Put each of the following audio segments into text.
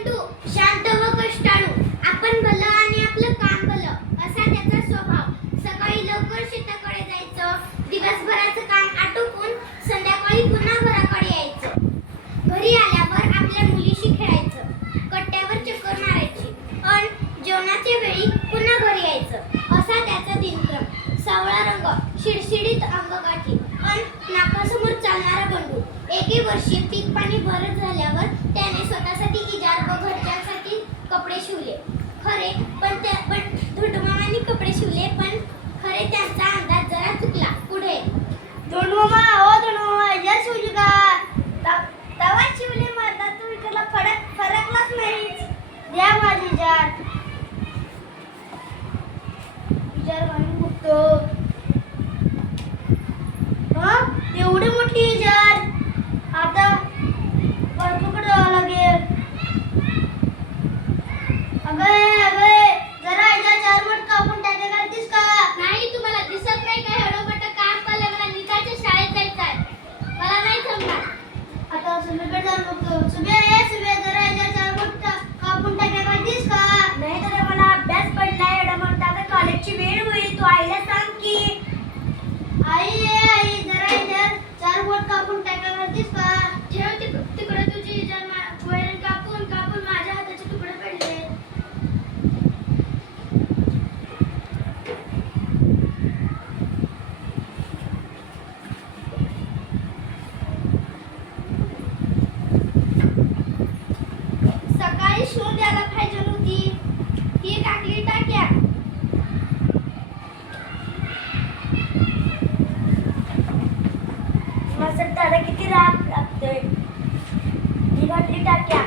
बंडू शांत व कष्टाळू, आपण भलं आणि आपलं काम भलं असा त्याचा स्वभाव. सकाळी लवकर शेताकडे जायचं, दिवसभराचं काम आटोपून संध्याकाळी पुन्हा घराकडे यायचं. घरी आल्यावर आपल्या मुलीशी खेळायचं, कट्ट्यावर चक्कर मारायची अन जेवणाच्या वेळी पुन्हा घरी यायचं असा त्याचा दिनक्रम. सावळा रंग, शिडशिडीत अंगकाठी अन नाकासमोर चालणारा बंडू. एके वर्षी पीक पाणी बरं झाल्यावर त्याने स्वतःसाठी इजार व घरच्यांसाठी कपडे शिवले. खरे पण धोंडूमामांनी कपडे शिवले, पण खरे त्यांचा अंदाज जरा चुकला. पुढे धोंडूमामा, ओ धोंडूमामा, इजार शिवली का? तवा शिवली मर्दा, तू इकडला फरकलाच नाहीच. द्या माझी इजार. इजार घालून बघतो. एवढी मोठी इजार, आता बायकोकडे जावं लागेल. अगं जरा इजार चार मट कापून टाका करतीस का? नाही, तुम्हाला दिसत नाही का एवढं मोठं काम पडलं? मला निकालच्या शाळेत जायचं आहे, मला नाही जमणार. आता सुबेकडे जाऊन बघतो. सुबे जरा इजार चार मट कापून टाका करतीस का? नाही तर मला अभ्यास पडलाय एवढा मोठा, आता कॉलेजची वेळ होईल. तू आईला सांग की. आई जरा इजार चार बोट कापून टाका करतीस का? ठेव तिकडे तुझी इजार. वैरण कापून कापून माझ्या हाताचे तुकडे पडले. सकाळी शिवून द्यायला पाहिजे होती, ही टाकली टाक्यात. माझं दादा किती राग लागतोय. ही घातली टाक्या.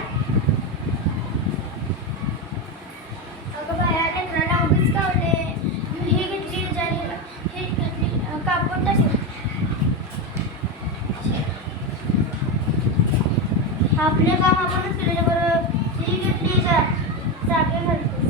अगं बाया, लेकराला उगीच कावले. ही घेतली इजार, ही घातली कापून टाकली. आपले काम आपणच केलेलं बरं. ही घेतली इजार, चाके घालतो.